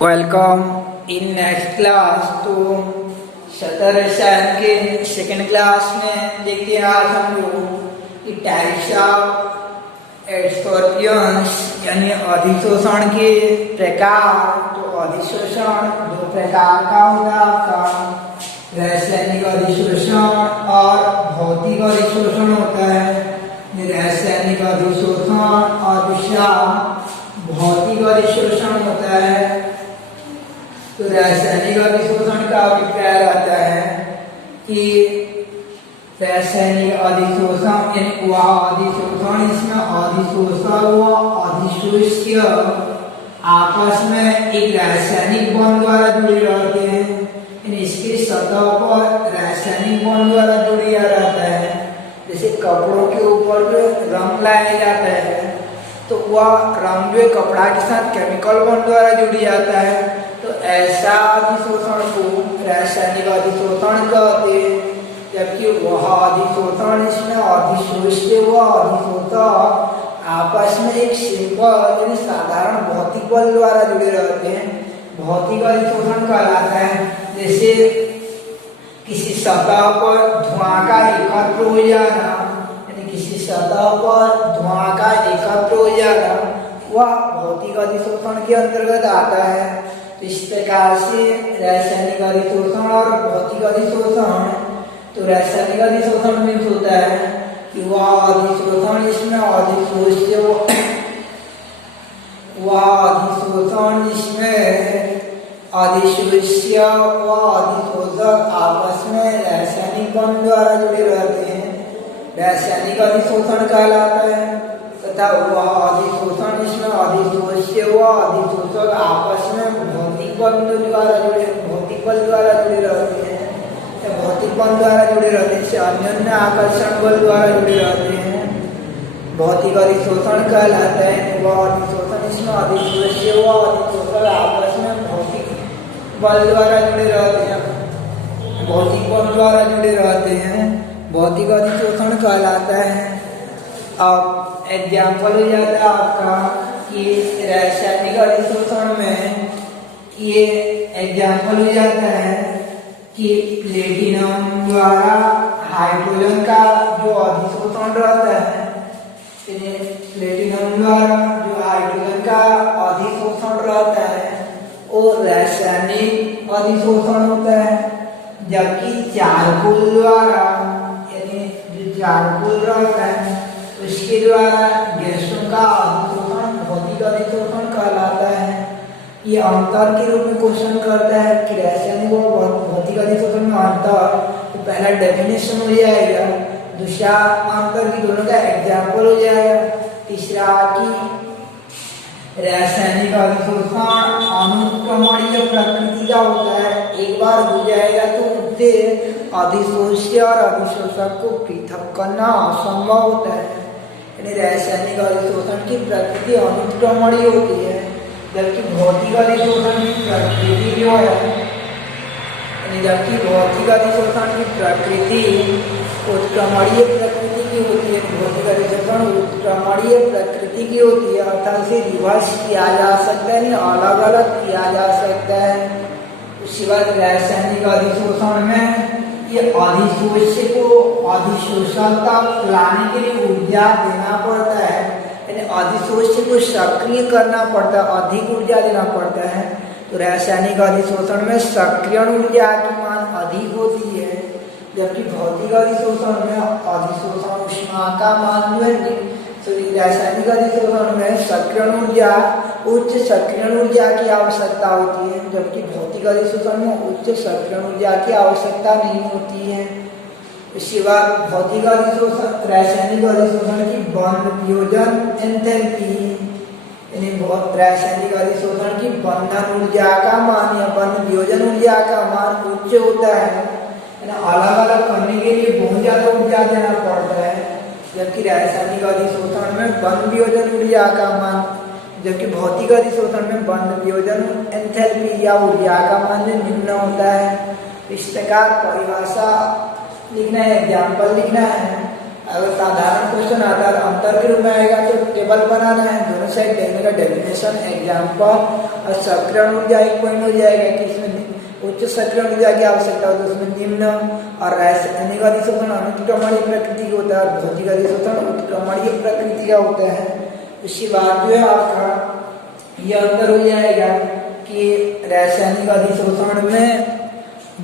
Welcome in next class तो सतर रसायन के सेकंड क्लास में देखते हैं आज हम लोग कि टाइप्स ऑफ एब्सॉर्प्शंस यानी अधिशोषण के प्रकार। तो अधिशोषण दो प्रकार का होता है आपका रासायनिक अधिशोषण और भौतिक अधिशोषण होता है। रासायनिक अधिशोषण और दूसरा भौतिक अधिशोषण होता है। तो रासायनिक अधिशोषण का अभिप्राय रहता है कि रासायनिक अधिशोषण यानी वह अधिशोषण इसमें अधिशोषक व अधिशोष्य आपस में एक रासायनिक बंध द्वारा जुड़े रहते हैं। यानी इसके सतह पर रासायनिक बंध द्वारा जुड़े रहता है। जैसे कपड़ों के ऊपर जो रंग लाया जाता है तो वह रंग जो कपड़ा के साथ केमिकल बॉन्ड द्वारा जुड़ जाता है। तो ऐसा अधिशोषण को रासायनिक अधिशोषण कहते हैं। जबकि वह अधिशोषण इसमें अधिशोष्य व अधिशोषक आपस में एक सिंपल यानी साधारण भौतिक बल द्वारा जुड़े रहते हैं। भौतिक अधिशोषण कहलाता है जैसे किसी सतह पर धुआं का एकत्र हो जाना, किसी सतह पर धुआं का एकत्र हो जाना वह भौतिक अधिशोषण के अंतर्गत आता है। तो इस प्रकार से रासायनिक अधिशोषण और भौतिक अधिशोषण। तो रासायनिक अधिशोषण में होता है कि वह अधिशोषण इसमें अधिशोष्य व अधिशोषक आपस में रासायनिक बंध द्वारा जुड़े रहते हैं। रासायनिक अधिशोषण कहलाता है तथा वह अधिशोषण इसमें अधिशोष्य व अधिशोषक आपस में भौतिक बल द्वारा जुड़े रहते हैं। भौतिक बल द्वारा जुड़े रहते हैं, अन्योन्य आकर्षण बल द्वारा जुड़े रहते हैं। भौतिक अधिशोषण कहलाता है वह अधिशोषण इसमें अधिशोष्य व अधिशोषक आपस में भौतिक बल द्वारा जुड़े रहते हैं। भौतिक बल द्वारा जुड़े रहते हैं भौतिक अधिशोषण कहलाता है। अब एग्जाम्पल हो जाता है आपका कि रासायनिक अधिशोषण में ये एग्जाम्पल हो जाता है कि प्लेटिनम द्वारा हाइड्रोजन का जो अधिशोषण रहता है, प्लेटिनम द्वारा जो हाइड्रोजन का अधिशोषण रहता है वो रासायनिक अधिशोषण होता है। जबकि चारकोल द्वारा चारकोल रहता है उसके द्वारा गैसों का अधिशोषण भौतिक अधिशोषण कहलाता है। ये अंतर के रूप में क्वेश्चन करता है कि रासायनिक और भौतिक अधिशोषण में अंतर। तो पहला डेफिनेशन हो जाएगा, दूसरा अंतर की दोनों का एग्जाम्पल हो जाएगा, तीसरा कि रासायनिक अधिशोषण अनुक्रमणीय प्रकृति का होता है। एक बार हो जाएगा तो उससे अधिशोष्य और अधिशोषक को पृथक करना असंभव होता है। यानी रासायनिक अधिशोषण की प्रकृति अनुक्रमणीय होती है, जबकि भौतिक अधिशोषण की प्रकृति जो है जबकि भौतिक अधिशोषण की प्रकृति उत्क्रमणीय प्रकृति की होती है। भौतिक अधिशोषण उत्क्रमणीय प्रकृति की होती है, अर्थात इसे रिवर्स किया जा सकता है, अलग अलग किया जा सकता है। उसके बाद रासायनिक अधिशोषण में ये अधिशोष्य को अधिशोषक तक लाने के लिए ऊर्जा देना पड़ता है। यानी अधिशोष्य को सक्रिय करना पड़ता है, अधिक ऊर्जा देना पड़ता है। तो रासायनिक अधिशोषण में सक्रियण ऊर्जा की मान अधिक होती है, जबकि भौतिक अधिशोषण में अधिशोषण ऊष्मा का मान जो है तो रासायनिक अधिशोषण में सक्रियण ऊर्जा उच्च सक्रियण ऊर्जा की आवश्यकता होती है, जबकि भौतिक अधिशोषण में उच्च सक्रियण ऊर्जा की आवश्यकता नहीं होती है। इसके बाद भौतिक अधिशोषण रासायनिक अधिशोषण की बंध वियोजन एंथैल्पी यानी रासायनिक अधिशोषण की बंधन ऊर्जा का मान या बंध वियोजन ऊर्जा का मान उच्च होता है। अलग अलग करने के लिए बहुत ज्यादा ऊर्जा देना पड़ता है, जबकि रासायनिक अधिशोषण में बंध वियोजन ऊर्जा का मान, जबकि भौतिक अधिशोषण में बंध वियोजन एंथैल्पी या ऊर्जा का मान निम्न होता है। इस प्रकार परिभाषा लिखना है, एग्जाम्पल लिखना है। अगर साधारण क्वेश्चन आता है अंतर के रूप में आएगा तो टेबल बनाना है, दोनों साइड देने का डेफिनेशन, एग्जाम्पल और सक्रियण ऊर्जा एक पॉइंट हो जाएगा कि इसमें उच्च सक्रियण ऊर्जा की आवश्यकता होती है, उसमें निम्न और रासायनिक अधिशोषण अनुक्रमणीय प्रकृति का होता है और भौतिक अधिशोषण उत्क्रमणीय प्रकृति का होता है। उसके बाद जो है आपका यह अंतर हो जाएगा कि रासायनिक अधिशोषण में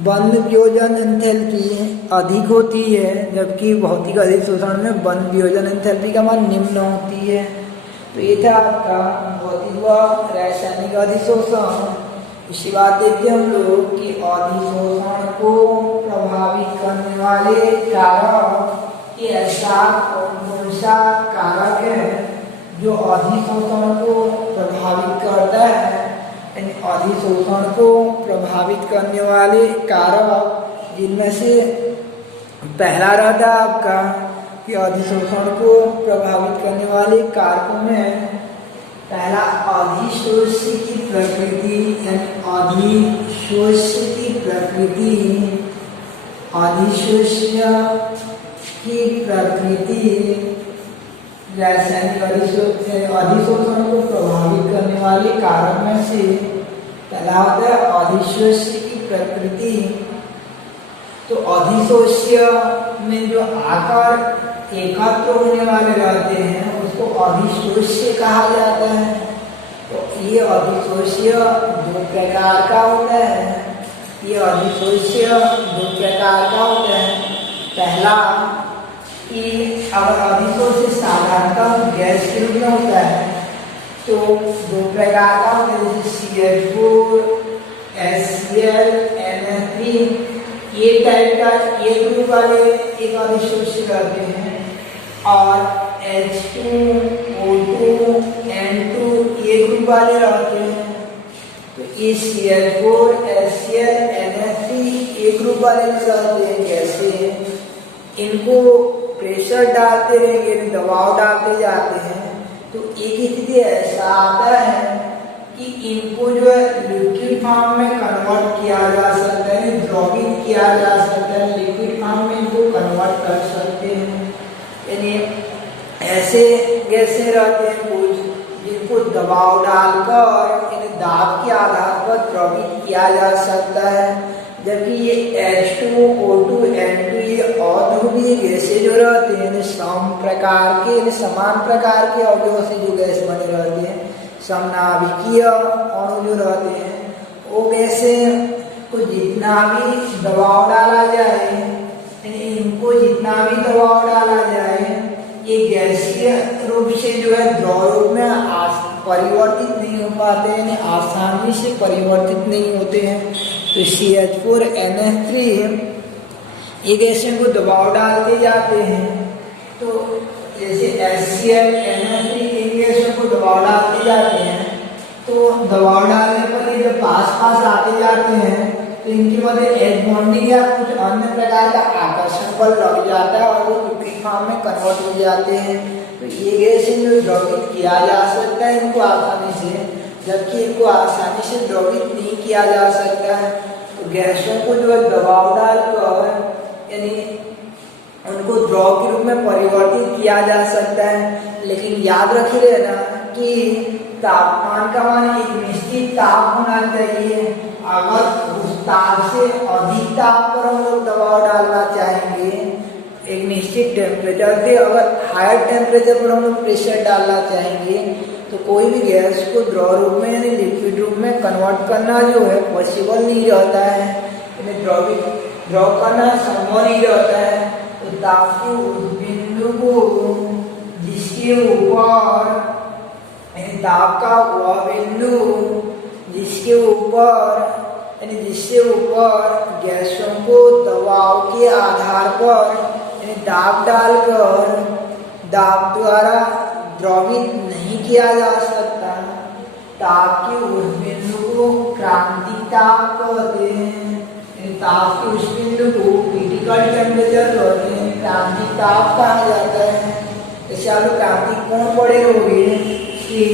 बंध वियोजन एंथैल्पी अधिक होती है, जबकि भौतिक अधिशोषण में बंध वियोजन एंथैल्पी का मान निम्न होती है। तो ये था आपका भौतिक व रासायनिक अधिशोषण। इसके बाद देखते हैं हम लोग कि अधिशोषण को प्रभावित करने वाले कारक, ये ऐसा कौन सा कारक है जो अधिशोषण को प्रभावित करता है। अधिशोषण को प्रभावित करने वाले कारक जिनमें से पहला रहता है आपका कि अधिशोषण को प्रभावित करने वाले कारकों में पहला अधिशोष्य की प्रकृति, यानी अधिशोष्य की प्रकृति, अधिशोष्य की प्रकृति रासायनिक अधिशोषण को प्रभावित करने वाले कारक में से पहला होता है अधिशोष्य की प्रकृति। तो अधिशोष्य में जो आकार एकत्र होने वाले रहते हैं उसको अधिशोष्य कहा जाता है। तो ये अधिशोष्य दो प्रकार का होता है, ये अधिशोष्य दो प्रकार का होता है। पहला कि अगर अधिशोष्य साधारणतः गैस के रूप में होता है तो दो प्रकार का होता है, जैसे CH4, HCl, NH3, ये टाइप का ये ग्रुप वाले एक अधिशोष्य रहते हैं, और H2O2, N2 ये ग्रुप वाले रहते हैं। तो ये CH4, HCl, NH3 ये ग्रुप वाले रहते हैं। कैसे इनको प्रेशर डालते रहेंगे, दबाव डालते जाते हैं तो एक स्थिति ऐसा आता है कि इनको जो है लिक्विड फॉर्म में कन्वर्ट किया जा सकता है, द्रवित किया जा सकता है, लिक्विड फॉर्म में इनको कन्वर्ट कर सकते हैं। यानी ऐसे गैसें रहते हैं कुछ जिनको दबाव डालकर यानी दाब के आधार पर द्रवित किया जा सकता है, जबकि ये H2O2, N2 ये अध्रुवीय गैसें जो रहते हैं सम प्रकार के समान प्रकार के अवयवों से जो गैस बने रहते हैं, समनाभिकीय अणु जो रहते हैं, वो गैसें को जितना भी दबाव डाला जाए, इनको जितना भी दबाव डाला जाए, ये गैसीय रूप से जो है द्रव रूप में परिवर्तित नहीं हो पाते हैं, आसानी से परिवर्तित नहीं होते हैं। तो CH4, NH3 ये गैसें को दबाव डालते जाते हैं, तो जैसे HCl, NH3 इन गैसों को दबाव डालते जाते हैं, तो दबाव डालने पर ये जब पास आते जाते हैं तो इनकी मध्य एच बॉन्डिंग या कुछ अन्य प्रकार का आकर्षण बल लग जाता है और वो लिक्विड फॉर्म में कन्वर्ट हो जाते हैं। तो ये गैसें जो द्रवित किया जा सकता है इनको आसानी से, जबकि इनको आसानी से द्रवित नहीं किया जा सकता है। तो गैसों को जो है दबाव डालकर यानी उनको द्रव के रूप में परिवर्तित किया जा सकता है, लेकिन याद रखिए ना कि तापमान का मान एक निश्चित ताप होना चाहिए। अगर उस ताप से अधिक ताप पर हम लोग दबाव डालना चाहेंगे, एक निश्चित टेम्परेचर से अगर हायर टेम्परेचर पर हम लोग प्रेशर डालना चाहेंगे, तो कोई भी गैस को द्रव रूप में यानी लिक्विड रूप में कन्वर्ट करना जो है पॉसिबल नहीं रहता है, यानी द्रव करना संभव नहीं रहता है। तो ताप के उस बिंदु को जिसके ऊपर ताप का वह बिंदु जिसके ऊपर यानी जिससे ऊपर गैसों को दबाव के आधार पर यानी दाब डालकर दाब द्वारा द्रवित नहीं किया जा सकता, ताप के उस बिंदु को क्रांतिक ताप कहते हैं। ताप के उस बिंदु को क्रिटिकल टेम्परेचर कहते हैं, क्रांतिक ताप कहा जाता है। जैसे आप लोग क्रांतिक कौन पढ़े होंगे कि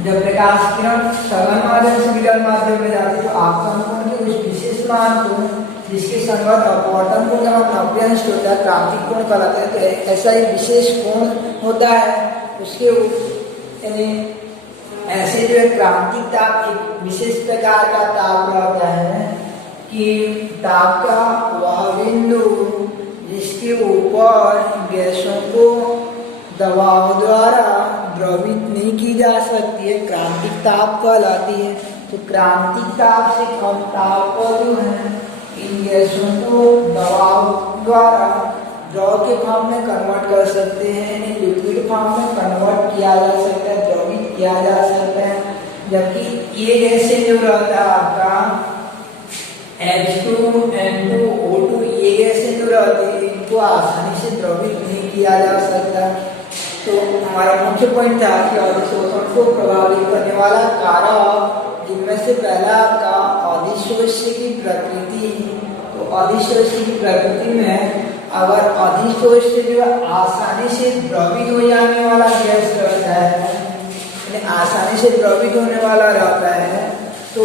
जब प्रकाश किरण सघन माध्यम से विरल माध्यम में जाती है तो आपतन कोण के उस विशेष मान को जिसके संगत अपवर्तन कोण जब अभ्यंश होता है क्रांतिक कोण कहलाता है। तो ऐसा ही विशेष कोण होता है उसके यानी ऐसे जो है क्रांतिक ताप एक विशेष प्रकार का ताप रहता है कि ताप का वह बिंदु जिसके ऊपर गैसों को दबाव द्वारा द्रवित नहीं की जा सकती है क्रांतिक ताप कहलाती है। तो क्रांतिक ताप से कम ताप पर जो है इन गैसों को दबाव द्वारा द्रव के फॉर्म में कन्वर्ट कर सकते हैं, यानी लिक्विड फॉर्म में कन्वर्ट किया जा सकता है, द्रवित किया जा सकता है। जबकि ये गैसें जो रहता है आपका H2N2O2 ये गैसें जो रहती है इनको आसानी से द्रवित नहीं किया जा सकता। तो हमारा मुख्य पॉइंट था कि अधिशोषण को प्रभावित करने वाला कारक जिनमें से पहला आपका अधिशोष्य की प्रकृति। तो अधिशोष्य की प्रकृति में अगर अधिशोष्य जो आसानी से द्रवित हो जाने वाला गैस रहता है, आसानी से द्रवित होने वाला रहता है, तो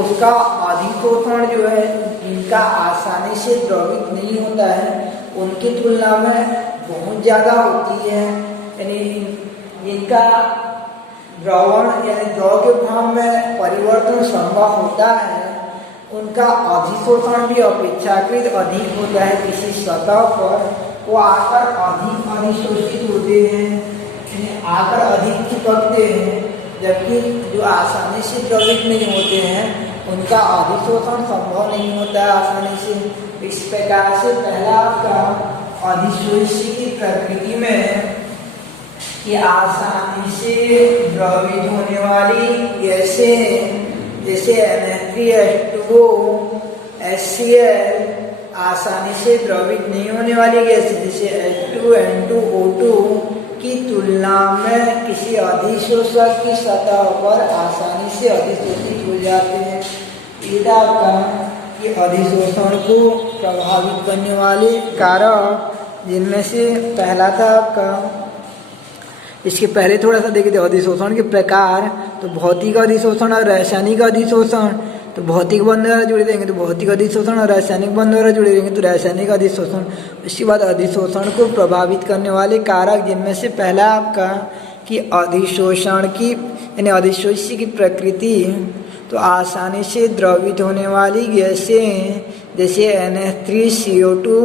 उसका अधिशोषण जो है जिनका आसानी से द्रवित नहीं होता है उनकी तुलना में बहुत ज़्यादा होती है। यानी जिनका द्रवण यानी द्रव के फॉर्म में परिवर्तन संभव होता है उनका अधिशोषण भी अपेक्षाकृत अधिक होता है। किसी सतह पर वो आकर अधिक अधिशोषित होते हैं, आकर अधिक चिपकते हैं, जबकि जो आसानी से द्रवित नहीं होते हैं उनका अधिशोषण संभव नहीं होता है आसानी से। इस प्रकार से पहला आपका अधिशोष्य की प्रकृति में कि आसानी से द्रवित होने वाली गैसें जैसे NH3H2O, HCl आसानी से द्रवित नहीं होने वाली गैस जैसे H2N2O2 की तुलना में किसी अधिशोषक की सतह पर आसानी से अधिशोषित हो जाते हैं। ये आपका कि अधिशोषण को प्रभावित करने वाले कारक जिनमें से पहला था आपका, इसके पहले थोड़ा सा देखे थे अधिशोषण के प्रकार। तो भौतिक अधिशोषण और रासायनिक अधिशोषण, तो भौतिक बंध द्वारा जुड़े रहेंगे तो भौतिक अधिशोषण और रासायनिक बंध द्वारा जुड़े रहेंगे तो रासायनिक अधिशोषण। उसके बाद अधिशोषण को प्रभावित करने वाले कारक जिनमें से पहला आपका कि अधिशोषण की यानी अधिशोष्य की प्रकृति। तो आसानी से द्रवित होने वाली गैसें जैसे NH3CO2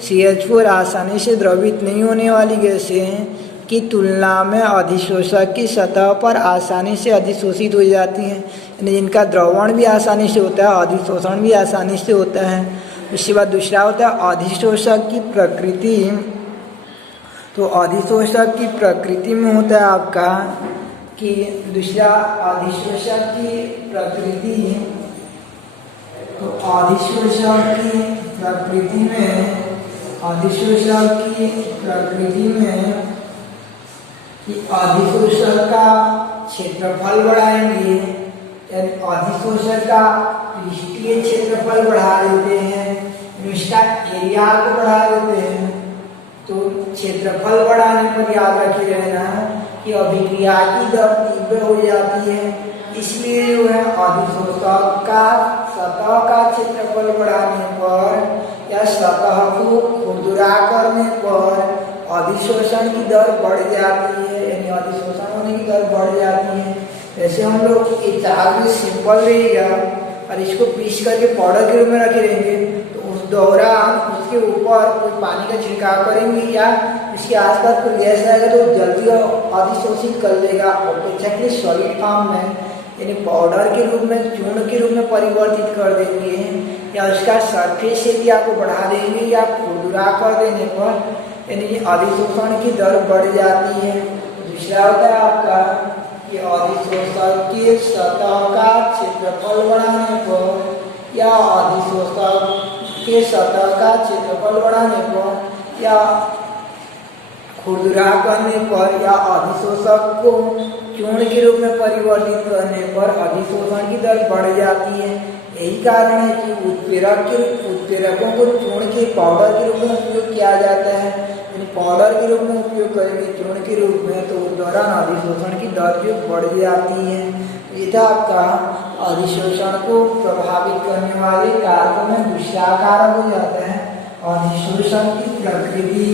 CH4 आसानी से द्रवित नहीं होने वाली गैसें की तुलना में अधिशोषक की सतह पर आसानी से अधिशोषित हो जाती हैं, यानी जिनका द्रवण भी आसानी से होता है अधिशोषण भी आसानी से होता है। उसके बाद दूसरा होता है अधिशोषक की प्रकृति। तो अधिशोषक की प्रकृति में होता है आपका कि दूसरा अधिशोषक की प्रकृति। तो अधिशोषक की प्रकृति में कि अधिशोषक का क्षेत्रफल बढ़ाएंगे, यानी अधिशोषक का पृष्ठीय क्षेत्रफल बढ़ा देते हैं, इसका एरिया को बढ़ा देते हैं। तो क्षेत्रफल बढ़ाने पर याद रखिए रहना कि अभिक्रिया की दर तीव्र हो जाती है, इसलिए जो है अधिशोषक का सतह का क्षेत्रफल बढ़ाने पर या सतह को खुरदुरा करने पर अधिशोषण की दर बढ़ जाती है, यानी अधिशोषण होने की दर बढ़ जाती है। जैसे हम लोग ये चार भी सिंपल रहेगा और इसको पीस करके पाउडर के रूप में रखे रहेंगे तो उस दौरान उसके ऊपर कोई पानी का छिड़काव करेंगे या इसके आसपास कोई गैस आएगा तो जल्दी अधिशोषित कर लेगा अपेक्षाकृत सॉलिड फॉर्म में, यानी पाउडर के रूप में चूर्ण के रूप में परिवर्तित कर देंगे या उसका सरफेस एरिया को बढ़ा देंगे या खुरदुरा कर देने पर यानी अधिशोषण की दर बढ़ जाती है। दूसरा होता है आपका कि अधिशोषक की सतह का क्षेत्रफल बढ़ाने पर या अधिशोषक के सतह का क्षेत्रफल बढ़ाने पर या खुरदुरा करने पर या अधिशोषक को चूर्ण के रूप में परिवर्तित करने पर अधिशोषण की दर बढ़ जाती है। यही कारण है कि उत्प्रेरकों को चूर्ण के पाउडर के रूप में उपयोग किया जाता है, यानी पाउडर के रूप में उपयोग करेंगे चूर्ण के रूप में तो उस दौरान अधिशोषण की दर भी बढ़ जाती है। ये था आपका अधिशोषण को प्रभावित करने वाले कारकों में दूसरा कारक हो जाता है अधिशोषण की प्रकृति।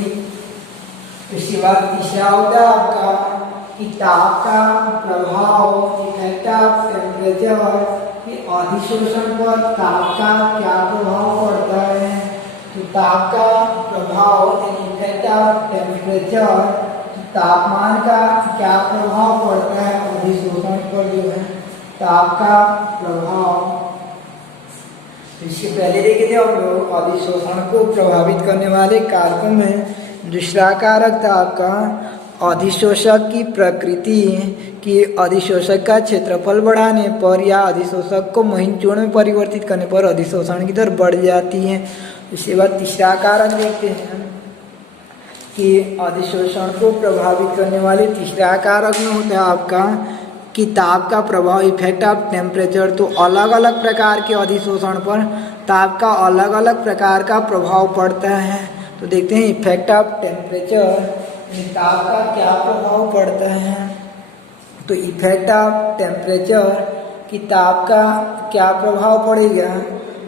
इसके बाद तीसरा होता है आपका कि ताप का प्रभाव, इफेक्ट ऑफ टेम्परेचर, कि अधिशोषण पर ताप का क्या प्रभाव पड़ता है। तो ताप का प्रभाव, इफेक्ट ऑफ टेम्परेचर, तापमान का क्या प्रभाव पड़ता है अधिशोषण पर, जो है ताप का प्रभाव। इससे पहले देखे थे हम लोग अधिशोषण को प्रभावित करने वाले कारकों में दूसरा कारक था आपका अधिशोषक की प्रकृति, कि अधिशोषक का क्षेत्रफल बढ़ाने पर या अधिशोषक को महीन चूर्ण में परिवर्तित करने पर अधिशोषण की दर बढ़ जाती है। इसके बाद तीसरा कारक देखते हैं कि अधिशोषण को प्रभावित करने वाले तीसरा कारक में होता है आपका कि ताप का प्रभाव, इफेक्ट ऑफ टेम्परेचर। तो अलग अलग प्रकार के अधिशोषण पर ताप का अलग अलग प्रकार का प्रभाव पड़ता है। तो देखते हैं इफेक्ट ऑफ टेम्परेचर, ताप का क्या प्रभाव पड़ता है। तो इफेक्ट ऑफ टेम्परेचर कि ताप का क्या प्रभाव पड़ेगा।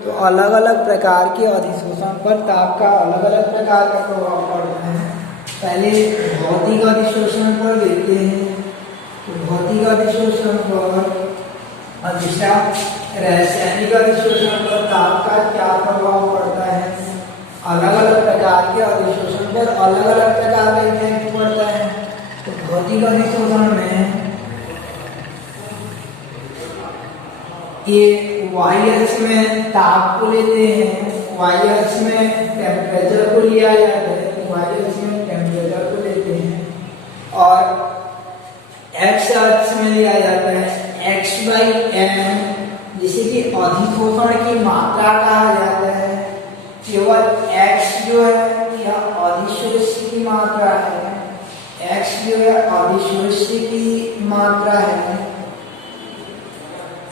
तो अलग अलग प्रकार के अधिशोषण पर ताप का अलग अलग प्रकार का प्रभाव पड़ता है। पहले भौतिक अधिशोषण पर देखते हैं। तो भौतिक अधिशोषण पर और दूसरा रासायनिक अधिशोषण पर ताप का क्या प्रभाव पड़ता है। अलग अलग प्रकार के अधिशोषण पर अलग अलग प्रकार का इफेक्ट पड़ता है। तो भौतिक अधिशोषण में ये वाई अक्ष में ताप को लेते हैं, वाई अक्ष में टेम्परेचर को लिया जाता है, वाई अक्ष में टेम्परेचर को लेते हैं, और एक्स अक्ष में लिया जाता है एक्स बाई एम, जिसे कि अधिशोषण की मात्रा कहा जाता है। केवल एक्स जो है यह अधिशोष्य की मात्रा है, एक्स जो है अधिशोष्य की मात्रा है,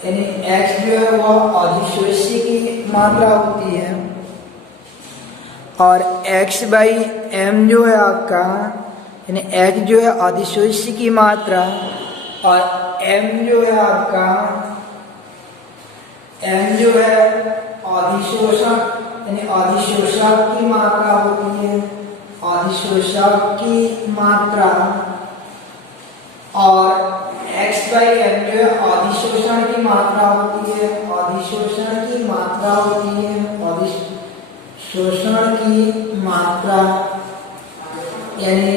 यानी एक्स जो है वह अधिशोष्य की मात्रा होती है। और एक्स बाई एम जो है आपका, यानी एक्स जो है अधिशोष्य की मात्रा, और एम जो है आपका, एम जो है अधिशोषक, यानी अधिशोषक की मात्रा होती है, अधिशोषक की मात्रा। और एक्स बाई एम जो है अधिशोषण की मात्रा होती है, अधिशोषण की मात्रा होती है, अधिशोषण की मात्रा, यानी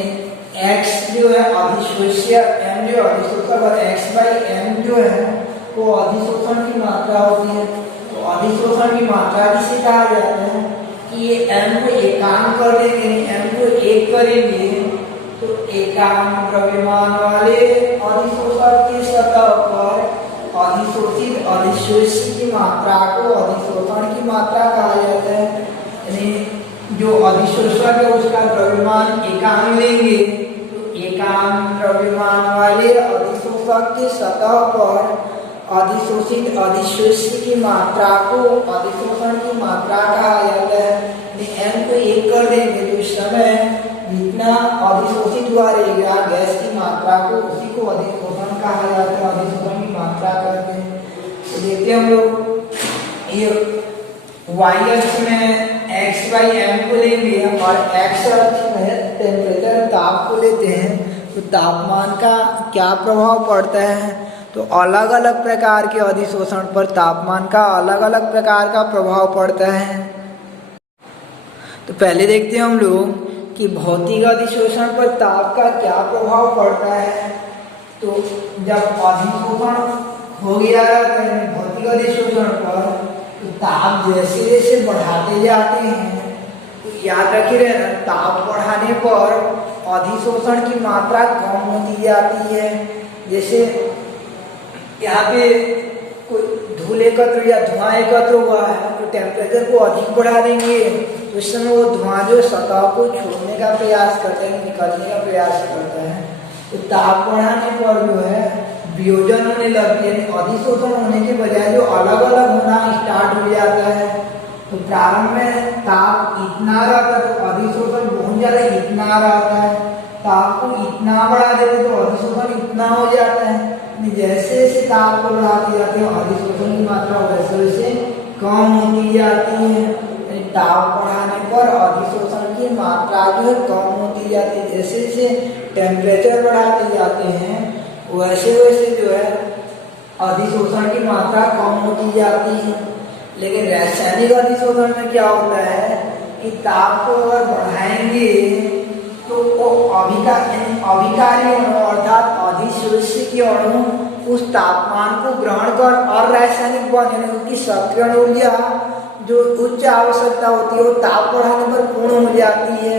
एक्स जो है अधिशोष्य, एम जो अधिशोषक, और एक्स बाई एम जो है वो अधिशोषण की मात्रा होती है। तो अधिशोषण की मात्रा किसे कहा जाता है कि ये एम को एकांक कर देंगे, एम को एक करेंगे तो एकांक द्रव्यमान वाले अधिशोषक की सतह पर अधिशोषित अधिशोष्य की मात्रा को अधिशोषण की मात्रा कहा जाता है। यानी जो अधिशोषक है उसका द्रव्यमान एकांक लेंगे तो एकांक द्रव्यमान वाले अधिशोषक की सतह पर अधिशोषित अधिशोष्य की मात्रा को अधिशोषण की मात्रा कहा जाता है। एम को एक कर देंगे तो इस समय जितना अधिशोषित हुआ रहेगा गैस की मात्रा को, उसी को अधिशोषण कहा जाता है, अधिशोषण की मात्रा कहते हैं। तो देखते हैं हम लोग ये वाई अक्ष में एक्स बाई एम को लेंगे और एक्स अक्ष में टेम्परेचर ताप को लेते हैं। तो तापमान का क्या प्रभाव पड़ता है। तो अलग अलग प्रकार के अधिशोषण पर तापमान का अलग अलग प्रकार का प्रभाव पड़ता है। तो पहले देखते हैं हम लोग कि भौतिक अधिशोषण पर ताप का क्या प्रभाव पड़ता है। तो जब अधिशोषण हो गया है भौतिक अधिशोषण पर, तो ताप जैसे जैसे बढ़ाते जाते हैं, तो याद रखिए ताप बढ़ाने पर अधिशोषण की मात्रा कम होती जाती है। जैसे यहाँ पे कोई धूल एकत्र या धुआं एकत्र हुआ है तो टेम्परेचर को अधिक बढ़ा देंगे तो इस समय वो धुआं जो सतह को छोड़ने का प्रयास करता है, निकलने का प्रयास करता है। तो ताप बढ़ाने पर जो है वियोजन होने लगती है, अधिशोषण होने के बजाय जो अलग अलग होना स्टार्ट हो जाता है। तो प्रारंभ में ताप इतना रहता है तो अधिशोषण बहुत ज्यादा इतना रहता है, ताप को इतना बढ़ा देते तो अधिशोषण इतना हो जाता है। जैसे जैसे ताप को बढ़ाते जाते हैं अधिशोषण की मात्रा वैसे वैसे कम होती जाती है। ताप बढ़ाने पर अधिशोषण की मात्रा जो है कम होती जाती है। जैसे जैसे टेम्परेचर बढ़ाते जाते हैं वैसे वैसे जो है अधिशोषण की मात्रा कम होती जाती है। लेकिन रासायनिक अधिशोषण में क्या होता है कि ताप को अगर बढ़ाएंगे तो वो अभिकारी अणु अर्थात अधिशोषित अणु उस तापमान को ग्रहण कर और रासायनिक बंध यानी उनकी सक्रियण ऊर्जा जो उच्च आवश्यकता होती है वो ताप बढ़ाने पर पूर्ण हो जाती है।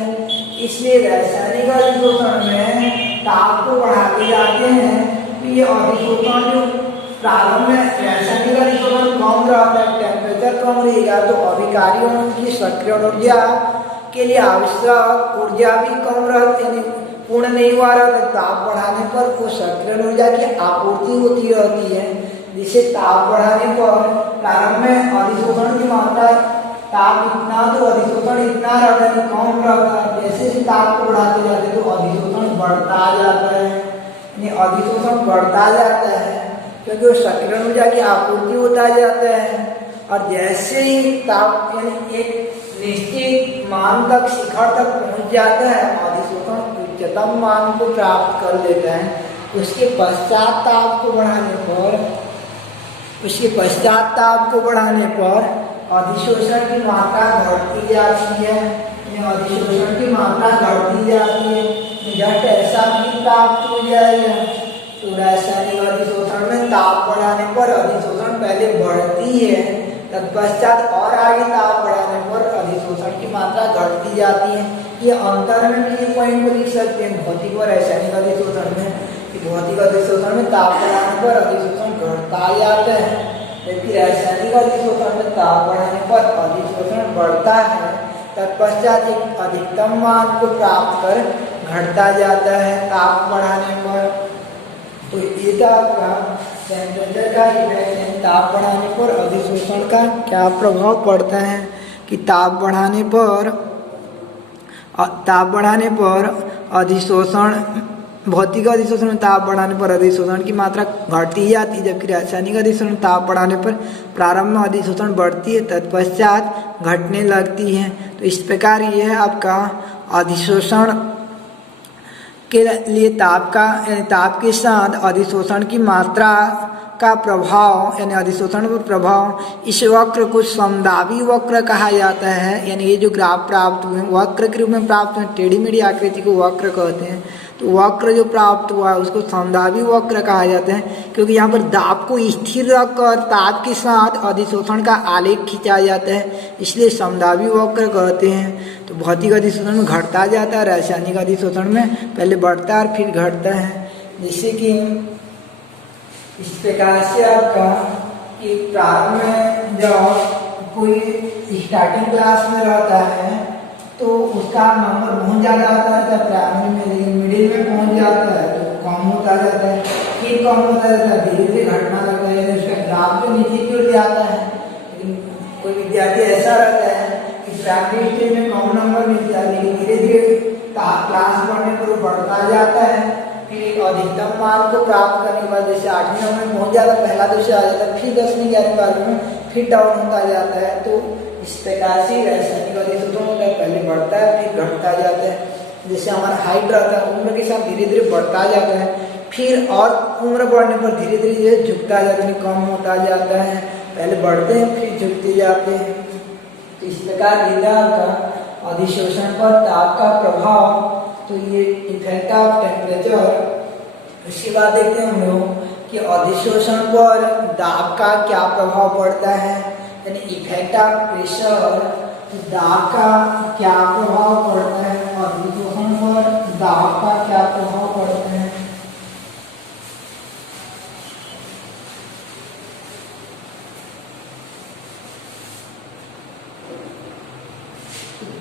इसलिए रासायनिक अधिशोषण में ताप को बढ़ाते जाते हैं तो ये अधिशोषण जो प्रारंभ में रासायनिक अधिशोषण कम रहता है, टेम्परेचर कम रहेगा तो अभिकारी अणु की सक्रियण ऊर्जा के लिए आवश्यक ऊर्जा भी कम रहती है, पूर्ण नहीं हुआ रहता। ताप बढ़ाने पर वो सक्रियण ऊर्जा की आपूर्ति होती रहती है, जिससे ताप बढ़ाने पर प्रारंभ में अधिशोषण की मात्रा ताप इतना तो अधिशोषण इतना रहता है कम रहता है। जैसे जैसे ताप को बढ़ाते जाते हैं तो अधिशोषण बढ़ता जाता है, यानी अधिशोषण बढ़ता जाता है क्योंकि वो सक्रियण ऊर्जा की आपूर्ति होता जाता है। और जैसे ही ताप यानी एक निश्चित मान तक शिखर तक पहुंच जाता है अधिशोषण उच्चतम मान को प्राप्त कर लेता है। उसके पश्चात ताप को बढ़ाने पर अधिशोषण की मात्रा घटती जाती है। अधिशोषण की मात्रा घटती जाती है, घट ऐसा भी प्राप्त हो जाएगा। तो रासायनिक अधिशोषण में ताप बढ़ाने पर अधिशोषण पहले बढ़ती है, तत्पश्चात और आगे ताप बढ़ाने पर अधिशोषण की मात्रा घटती जाती है। ये अंतर में भी पॉइंट को लिख सकते हैं भौतिक और रासायनिक अधिशोषण में। भौतिक अधिशोषण में ताप बढ़ाने पर अधिशोषण घटता जाता है, जबकि रासायनिक अधिशोषण में ताप बढ़ाने पर अधिशोषण बढ़ता है, तत्पश्चात एक अधिकतम मान को प्राप्त कर घटता जाता है ताप बढ़ाने पर। तो ये आपका टेम्परेचर का इफेक्ट है। ताप बढ़ाने पर अधिशोषण का क्या प्रभाव पड़ता है कि ताप बढ़ाने पर अधिशोषण भौतिक अधिशोषण में ताप बढ़ाने पर अधिशोषण की मात्रा घटती जाती है, जबकि रासायनिक अधिशोषण में ताप बढ़ाने पर प्रारंभ में अधिशोषण बढ़ती है, तत्पश्चात घटने लगती है। तो इस प्रकार ये है आपका अधिशोषण के लिए ताप के साथ अधिशोषण की मात्रा का प्रभाव यानी अधिशोषण पर प्रभाव। इस वक्र को समदाबी वक्र कहा जाता है, यानी ये जो ग्राफ प्राप्त हुए वक्र के रूप में प्राप्त हुए, टेढ़ी मेढ़ी आकृति को वक्र कहते हैं। तो वक्र जो प्राप्त हुआ है उसको समदाबी वक्र कहा जाता है, क्योंकि यहाँ पर दाब को स्थिर रखकर ताप के साथ अधिशोषण का आलेख खींचा जाता है, इसलिए समदाबी वक्र कहते हैं। तो भौतिक अधिशोषण में घटता जाता है, रासायनिक अधिशोषण में पहले बढ़ता है और फिर घटता है। जैसे कि इस प्रकार से आपका कि प्रारंभ में जब कोई स्टार्टिंग क्लास में रहता है तो उसका नंबर बहुत ज़्यादा आता है प्राइमरी में, लेकिन मिडिल में पहुंच जाता है तो कम होता जाता है, फिर कम होता जाता है, धीरे धीरे घटना लगता है, उसका ग्राफ जो नीचे की ओर जाता है। लेकिन कोई विद्यार्थी ऐसा रहता है कि प्राइमरी स्टेज में कम नंबर मिलता है, लेकिन धीरे धीरे क्लास बढ़ने पर बढ़ता जाता है, फिर अधिकतम मान को प्राप्त करने के बाद जैसे 8वीं नंबर में पहुंच जाता है, पहला दूसरा आ जाता है, फिर 10वीं 11वीं 12वीं में फिर डाउन होता जाता है। तो इस प्रकार से रासायनिक अधिशोषण होता है, पहले बढ़ता है फिर घटता जाता है। जैसे हमारा हाइट रहता है उम्र के साथ धीरे धीरे बढ़ता जाता है, फिर और उम्र बढ़ने पर धीरे धीरे झुकता जाता है, कम होता जाता है, पहले बढ़ते हैं फिर झुकते जाते हैं। तो इस प्रकार का अधिशोषण पर ताप का प्रभाव, तो ये इफेक्ट ऑफ टेम्परेचर। इसके बाद देखते हैं हम लोग कि अधिशोषण पर दाब का क्या प्रभाव पड़ता है, यानी इफेक्ट ऑफ प्रेशर, दाब का क्या प्रभाव पड़ता है, अधिशोषण पर दाब का क्या प्रभाव पड़ता है।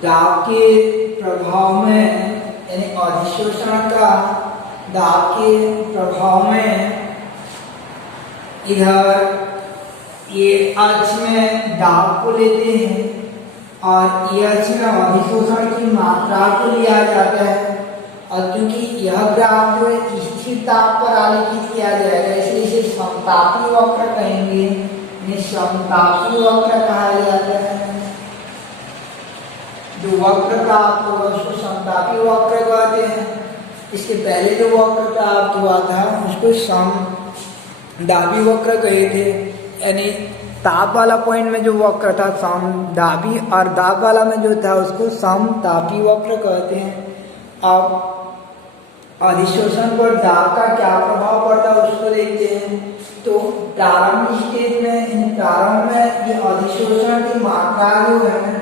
दाब के प्रभाव में यानी अधिशोषण का दाब के प्रभाव में इधर ये अक्ष में दाब को लेते हैं और ये अक्ष में अधिशोषण की मात्रा को लिया जाता है। और क्योंकि यह ग्राफ जो है स्थिर ताप पर आलेखित किया जाएगा, इसलिए इसे समतापी वक्र कहेंगे, इन्हें समतापी वक्र कहा जाता है। जो वक्र प्राप्त होगा उसको समतापी वक्र कहते हैं। इसके पहले जो वक्र प्राप्त हुआ था उसको समदाबी वक्र कहे थे, यानी ताप वाला पॉइंट में जो वक्र था समदाबी और दाब वाला में जो था उसको समतापी वक्र कहते हैं। अब अधिशोषण पर दाब का क्या प्रभाव पड़ता है उसको देखते हैं। तो प्रारंभिक स्टेज में, प्रारंभ में ये अधिशोषण की मात्रा जो है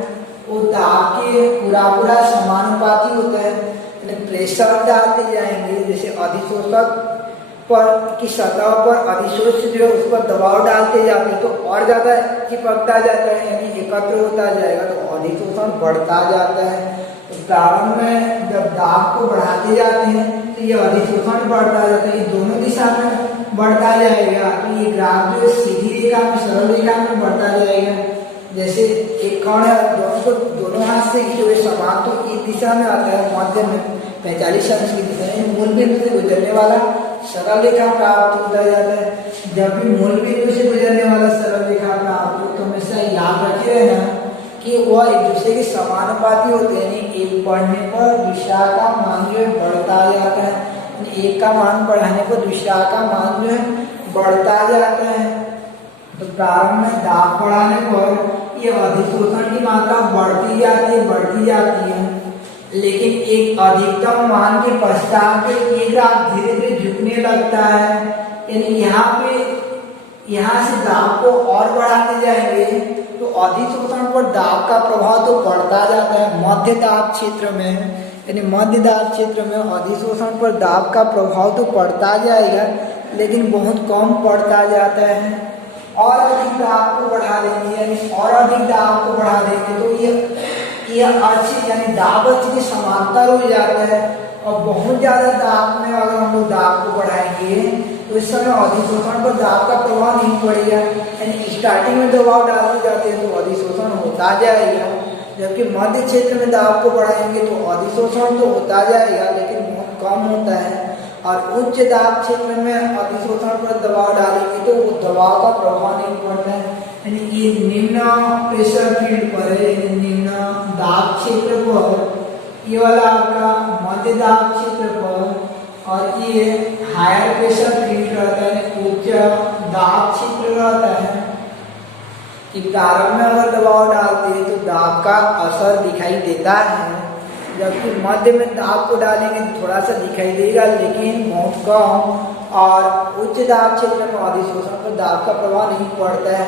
वो दाब के पूरा समानुपाती होता है। प्रेशर डालते जाएंगे, जैसे अधिशोषक पर की सतह पर अधिशोष जो है उस पर दबाव डालते जाते हैं तो और ज्यादा चिपकता जाता है, यानी एकत्र होता जाएगा, तो अधिशोषण बढ़ता जाता है। तो प्रारंभ में जब दाब को बढ़ाते जाते हैं तो ये अधिशोषण बढ़ता जाता है, ये दोनों दिशा में बढ़ता जाएगा। तो ये ग्राफ जो सीधी रेखा में, सरल रेखा में बढ़ता जाएगा। जैसे एक कण है, दोनों हाथ से खींचे हुए समान, तो इस दिशा में आता है, मध्य में 45 अंश की दिशा में मूल बिंदु से गुजरने वाला सरल रेखा प्राप्त होता जाता है। जब भी मूल बिंदु से गुजरने वाला सरल रेखा प्राप्त हो तो हमेशा याद रखे रहना कि वह एक दूसरे के समानुपाती होते हैं, यानी एक बढ़ने पर दूसरा का मान जो है बढ़ता जाता है, एक का मान बढ़ाने पर दूसरा का मान जो है बढ़ता जाता है। तो प्रारंभ में दाब बढ़ाने पर ये अधिशोषण की मात्रा बढ़ती जाती है, लेकिन एक अधिकतम मान के पश्चात ये ग्राफ धीरे धीरे झुकने लगता है, यानी यहाँ से दाब को और बढ़ाते जाएंगे तो अधिशोषण पर दाब का प्रभाव तो बढ़ता जाता है। मध्य दाब क्षेत्र में, यानी मध्य दाब क्षेत्र में अधिशोषण पर दाब का प्रभाव तो पड़ता जाएगा, लेकिन बहुत कम पड़ता जाता है। और अधिक दाब को बढ़ा देंगे, यानी और अधिक दाब को बढ़ा देंगे तो ये अक्ष यानी दाब अक्ष के समांतर हो जाता है। और बहुत ज्यादा दाब में अगर हम लोग दाब को बढ़ाएंगे तो इस समय अधिशोषण पर दाब का प्रभाव नहीं पड़ेगा, यानी स्टार्टिंग में दबाव डालते जाते हैं तो अधिशोषण होता जाएगा, जबकि मध्य क्षेत्र में दाब को बढ़ाएंगे तो अधिशोषण तो होता जाएगा लेकिन बहुत कम होता है। और उच्च दाब क्षेत्र में अधिशोषण पर दबाव डालेंगे तो वो दबाव का प्रभाव नहीं पड़ता है, यानी ये निम्न प्रेशर फील्ड पर है, यानी निम्न दाब क्षेत्र पर, ये वाला आपका मध्य दाब क्षेत्र पर, और ये हायर प्रेशर फील्ड रहता है, उच्च दाब क्षेत्र रहता है। कि प्रारंभ में अगर दबाव डालते हैं तो दाब का असर दिखाई देता है, जबकि मध्य में दाब को डालेंगे तो थोड़ा सा दिखाई देगा लेकिन बहुत कम। और उच्च दाब क्षेत्र में अधिशोषण पर दाब का प्रभाव नहीं पड़ता है,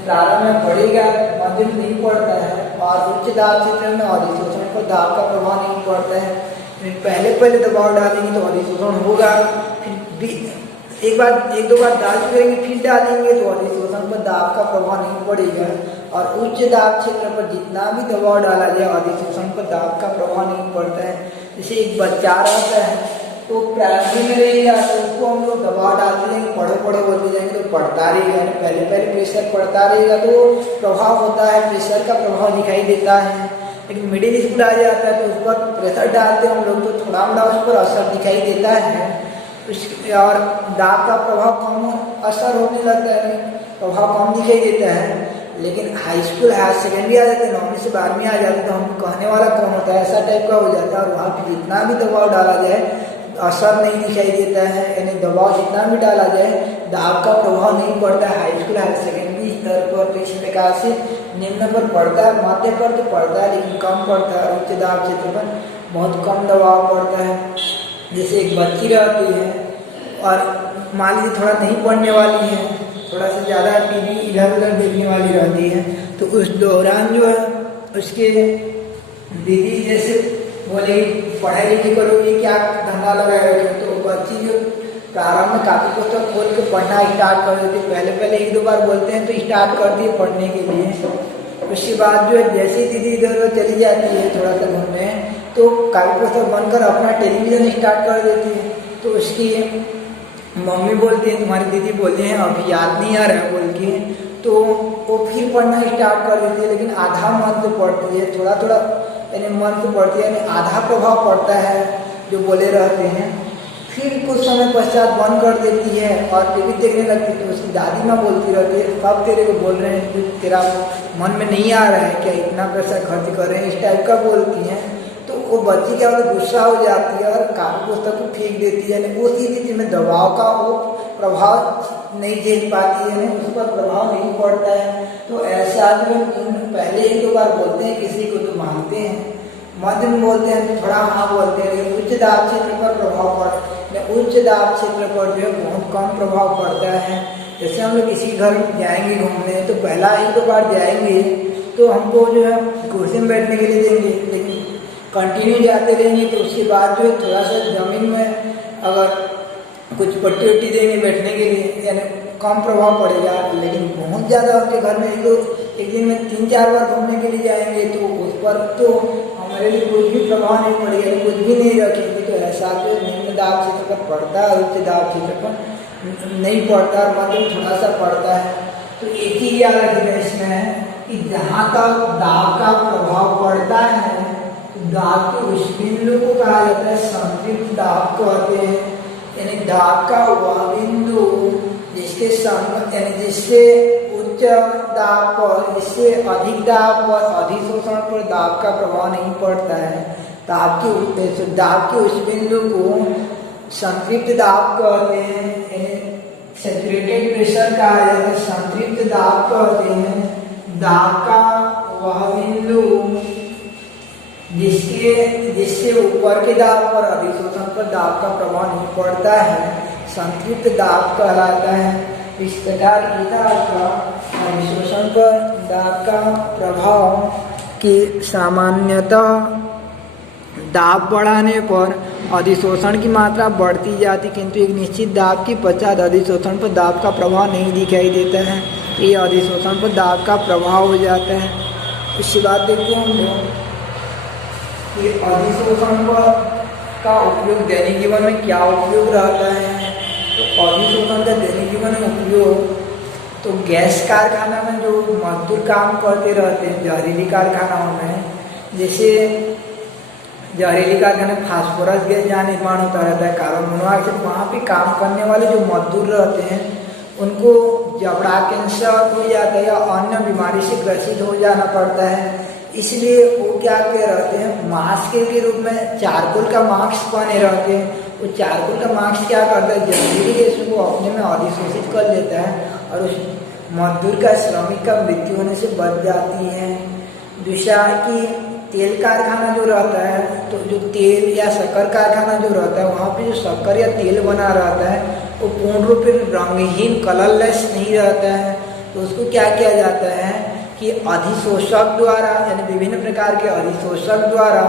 प्रारंभ में बढ़ेगा, मध्य में नहीं पड़ता है, और उच्च दाब क्षेत्र में अधिशोषण पर दाब का प्रभाव नहीं पड़ता है। पहले दबाव डालेंगे तो अधिशोषण होगा, फिर एक दो बार डाल चुकेंगे फिर डालेंगे तो अधिशोषण पर दाब का प्रभाव नहीं पड़ेगा। और उच्च दाब क्षेत्र पर जितना भी दबाव डाला जाए अधिशोषण पर दाब का प्रभाव नहीं पड़ता है। जैसे एक बच्चा रहता है तो प्राइमरी में रहेगा तो उसको हम लोग दबाव डालते जाएंगे, पढ़े बोलते जाएंगे तो पढ़ता रहेगा, पहले प्रेशर पड़ता रहेगा तो प्रभाव होता है, प्रेशर का प्रभाव दिखाई देता है। लेकिन मिडिल स्कूल आ जाता है तो उस पर प्रेशर डालते हैं हम लोग तो थोड़ा मोड़ा उस पर असर दिखाई देता है, और दाब का प्रभाव कम असर होने लगता है, प्रभाव कम दिखाई देता है। लेकिन हाई स्कूल हायर सेकेंडरी आ जाते हैं, 9वीं से 12वीं आ जाते हैं तो हम कहने वाला कौन होता है, ऐसा टाइप का हो जाता है। और वहाँ पर जितना भी दबाव डाला जाए असर नहीं दिखाई देता है, यानी दबाव जितना भी डाला जाए दाब का प्रभाव नहीं पड़ता है हाई स्कूल हायर सेकेंडरी स्तर पर। तो इस प्रकार से निम्न पर पड़ता है, मध्य पर तो पड़ता है लेकिन कम पड़ता है, उच्च दाब क्षेत्र पर बहुत कम दबाव पड़ता है। जैसे एक बच्ची रहती है और मान लीजिए थोड़ा नहीं पढ़ने वाली है, थोड़ा सा ज़्यादा टीवी इधर उधर देखने वाली रहती है, तो उस दौरान जो है उसके दीदी जैसे बोले पढ़ाई लिखाई करोगे क्या धंधा लगाए, तो बच्ची जो प्रारंभ में कापी पुस्तक खोल के पढ़ना स्टार्ट कर देती है। पहले एक दो बार बोलते हैं तो स्टार्ट करती है पढ़ने के लिए। उसके बाद जो है जैसे दीदी इधर उधर चली जाती है थोड़ा सा घूमने, तो कापी पुस्तक बनकर अपना टेलीविज़न स्टार्ट कर देती है। तो उसकी मम्मी बोलती है, तुम्हारी दीदी बोलते हैं अभी याद नहीं आ रहा है बोल के, तो वो फिर पढ़ना स्टार्ट कर देती है, लेकिन आधा मन तो पढ़ती है, थोड़ा थोड़ा यानी मन तो पढ़ती है, यानी आधा प्रभाव पड़ता है जो बोले रहते हैं। फिर कुछ समय पश्चात बंद कर देती है और टीवी देखने लगती है। तो उसकी दादी माँ बोलती रहती है, सब तेरे को बोल रहे हैं, तेरा मन में नहीं आ रहा है क्या, इतना पैसा खर्च कर रहे हैं, इस टाइप का बोलती हैं। तो वो बच्ची क्या होता है, गुस्सा हो जाती है और कापी पुस्तक को फेंक देती है। उसी स्थिति में दबाव का वो प्रभाव नहीं झेल पाती है, उस पर प्रभाव नहीं पड़ता है। तो ऐसा जो पहले एक दो बार बोलते हैं किसी को तो मानते हैं, मध्य में बोलते हैं तो थोड़ा हाँ बोलते हैं, लेकिन उच्च दाब क्षेत्र पर प्रभाव पड़ता है। उच्च दाब क्षेत्र पर जो है बहुत कम प्रभाव पड़ता है। जैसे हम लोग किसी घर में जाएंगे घूमने, तो पहला एक दो बार जाएंगे तो हमको जो है कुर्सी में बैठने के लिए देंगे, लेकिन कंटिन्यू जाते रहेंगे तो उसके बाद जो है थोड़ा सा जमीन में अगर कुछ पट्टी वट्टी देंगे बैठने के लिए, यानी कम प्रभाव पड़ेगा। लेकिन बहुत ज़्यादा आपके घर में एक दिन में 3-4 बार घूमने के लिए जाएंगे तो उस पर तो हमारे लिए कुछ भी प्रभाव नहीं पड़ेगा, कुछ भी नहीं रखेंगे। तो ऐसा जो निम्न दाब क्षेत्र पर पड़ता है, उच्च दाब क्षेत्र पर नहीं पड़ता, मध्य थोड़ा सा पड़ता है। तो एक ही याद रखिएगा इसमें कि जहाँ तक दाब का प्रभाव पड़ता है, दाब के उस बिंदु को कहा जाता है संतृप्त दाब कहते हैं। यानी दाब का वह बिंदु जिसके यानी जिससे उच्च दाब पर, इससे अधिक दाब पर, अधिशोषण पर दाब का प्रभाव नहीं पड़ता है। दाब के उस बिंदु को संतृप्त दाब कहते हैं, सैचुरेटेड प्रेशर कहा जाता है, संतृप्त दाब कहते हैं। दाब का वह बिंदु जिससे ऊपर के दाब पर, अधिशोषण पर दाब का प्रभाव नहीं पड़ता है, संतृप्त दाब कहलाता है। इस प्रकार की दाब का अधिशोषण पर दाब का प्रभाव कि सामान्यतः दाब बढ़ाने पर अधिशोषण की मात्रा बढ़ती जाती, किंतु एक निश्चित दाब के पश्चात अधिशोषण पर दाब का प्रभाव नहीं दिखाई देता है। ये अधिशोषण पर दाब का प्रभाव हो जाता है। इसके बाद देखो हम लोग कि अधिशोषण का उपयोग दैनिक जीवन में क्या उपयोग रहता है। तो अधिशोषण का दैनिक जीवन में उपयोग तो गैस कारखाना में जो मजदूर काम करते रहते हैं, जहरीली कारखानाओं में, जैसे जहरीली कारखाने में फास्फोरस गैस जहाँ निर्माण होता रहता है, कार्बन मोनोऑक्साइड, वहाँ पे काम करने वाले जो मजदूर रहते हैं उनको जबड़ा कैंसर हो जाता है या अन्य बीमारी से ग्रसित हो जाना पड़ता है। इसलिए वो क्या कह रहते हैं, मास्क के रूप में चारकोल का मास्क बने रहते हैं। वो चारकोल का मास्क क्या करता है, जहरीली गैस को अपने में अधिशोषित कर लेता है और उस मजदूर का, श्रमिक का मृत्यु होने से बच जाती है। दूसरा कि तेल कारखाना जो रहता है, तो जो तेल या शक्कर कारखाना जो रहता है, वहाँ पे जो शक्कर या तेल बना रहता है वो पूर्ण रूप से रंगहीन, कलरलेस नहीं रहता है। तो उसको क्या किया जाता है कि अधिशोषक द्वारा, यानी विभिन्न प्रकार के अधिशोषक द्वारा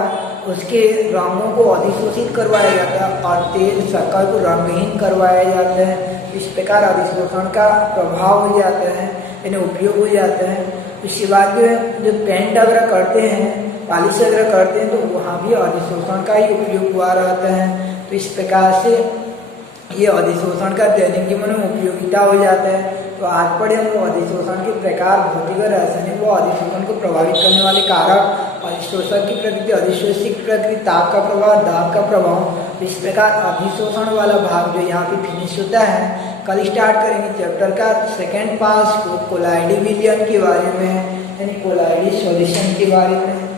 उसके रंगों को अधिशोषित करवाया जाता है और तेल, शक्कर को रंगहीन करवाया जाता है। इस प्रकार अधिशोषण का प्रभाव हो जाता है, यानी उपयोग हो जाता है। उसके बाद जो पेंट वगैरह करते हैं, पॉलिश वगैरह करते हैं, तो वहाँ भी अधिशोषण का ही उपयोग हुआ रहता है। तो इस प्रकार से ये अधिशोषण का दैनिक जीवन में उपयोगिता हो जाता है। तो आज पढ़े हम अधिशोषण के प्रकार, भौतिक और रासायनिक व अधिशोषण को प्रभावित करने वाले कारक, अधिशोषक की प्रकृति, अधिशोषित प्रकृति, ताप का प्रभाव, दाब का प्रभाव। इस प्रकार अधिशोषण वाला भाग जो यहाँ पे फिनिश होता है। कल स्टार्ट करेंगे चैप्टर का सेकेंड पार्ट को, कोलाइडी विलयन के बारे में, यानी कोलाइडी सॉल्यूशन के बारे में।